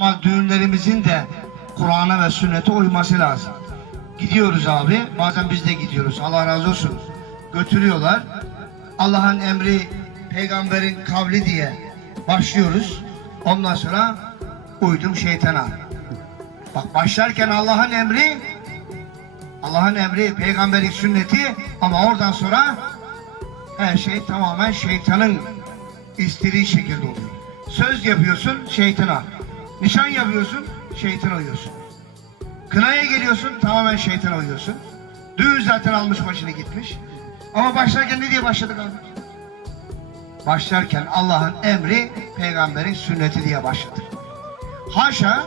Ama düğünlerimizin de Kur'an'a ve sünnete uyması lazım. Gidiyoruz abi, bazen biz de gidiyoruz. Allah razı olsun. Götürüyorlar. Allah'ın emri, peygamberin kavli diye başlıyoruz. Ondan sonra uydum şeytana. Bak başlarken Allah'ın emri, Allah'ın emri, peygamberin sünneti ama oradan sonra her şey tamamen şeytanın istediği şekilde oluyor. Söz yapıyorsun şeytana. Nişan yapıyorsun şeytana uyuyorsun. Kınaya geliyorsun tamamen şeytana uyuyorsun. Düğün zaten almış başını gitmiş. Ama başlarken ne diye başladık abi? Başlarken Allah'ın emri, peygamberin sünneti diye başladık. Haşa,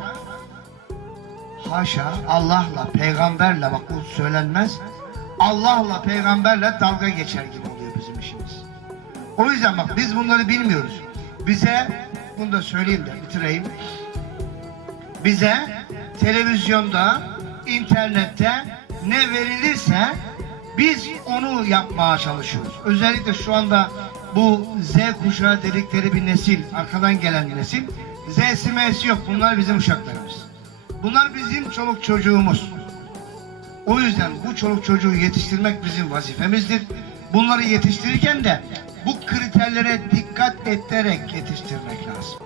haşa Allah'la, peygamberle bak bu söylenmez. Allah'la, peygamberle dalga geçer gibi oluyor bizim işimiz. O yüzden bak biz bunları bilmiyoruz. Bize, bunu da söyleyeyim de bitireyim. Bize televizyonda, internette ne verilirse biz onu yapmaya çalışıyoruz. Özellikle şu anda bu Z kuşağı dedikleri bir nesil, arkadan gelen nesil. Z'si M'si yok. Bunlar bizim uşaklarımız. Bunlar bizim çoluk çocuğumuz. O yüzden bu çoluk çocuğu yetiştirmek bizim vazifemizdir. Bunları yetiştirirken de bu kriterlere dikkat ederek yetiştirmek lazım.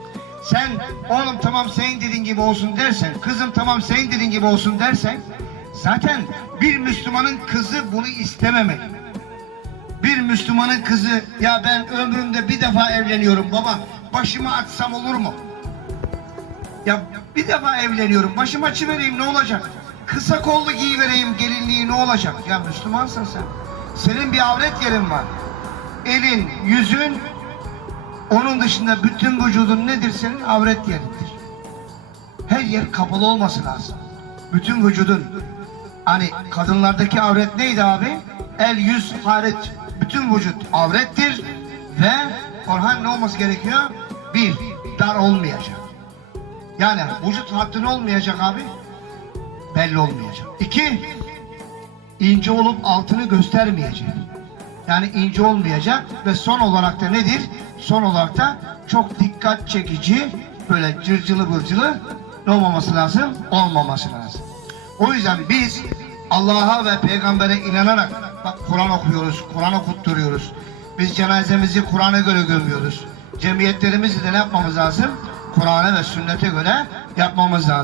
Sen oğlum tamam senin dediğin gibi olsun dersen, kızım tamam senin dediğin gibi olsun dersen, zaten bir Müslümanın kızı bunu istememeli. Bir Müslümanın kızı ya ben ömrümde bir defa evleniyorum baba başımı açsam olur mu? Ya bir defa evleniyorum. Başım açı vereyim ne olacak? Kısa kollu giy vereyim gelinliği ne olacak? Ya Müslümansın sen. Senin bir avret yerin var. Elin, yüzün, onun dışında bütün vücudun nedir senin? Avret yerindir. Her yer kapalı olması lazım. Bütün vücudun. Hani kadınlardaki avret neydi abi? El, yüz hariç bütün vücut avrettir ve Orhan ne olması gerekiyor? Bir, dar olmayacak. Yani vücut hattın olmayacak abi. Belli olmayacak. İki, ince olup altını göstermeyecek. Yani ince olmayacak ve son olarak da nedir? Son olarak da çok dikkat çekici, böyle cırcılı bırcılı ne olmaması lazım? Olmaması lazım. O yüzden biz Allah'a ve peygambere inanarak bak Kur'an okuyoruz, Kur'an okutturuyoruz. Biz cenazemizi Kur'an'a göre gömüyoruz. Cemiyetlerimizi de ne yapmamız lazım? Kur'an'a ve sünnete göre yapmamız lazım.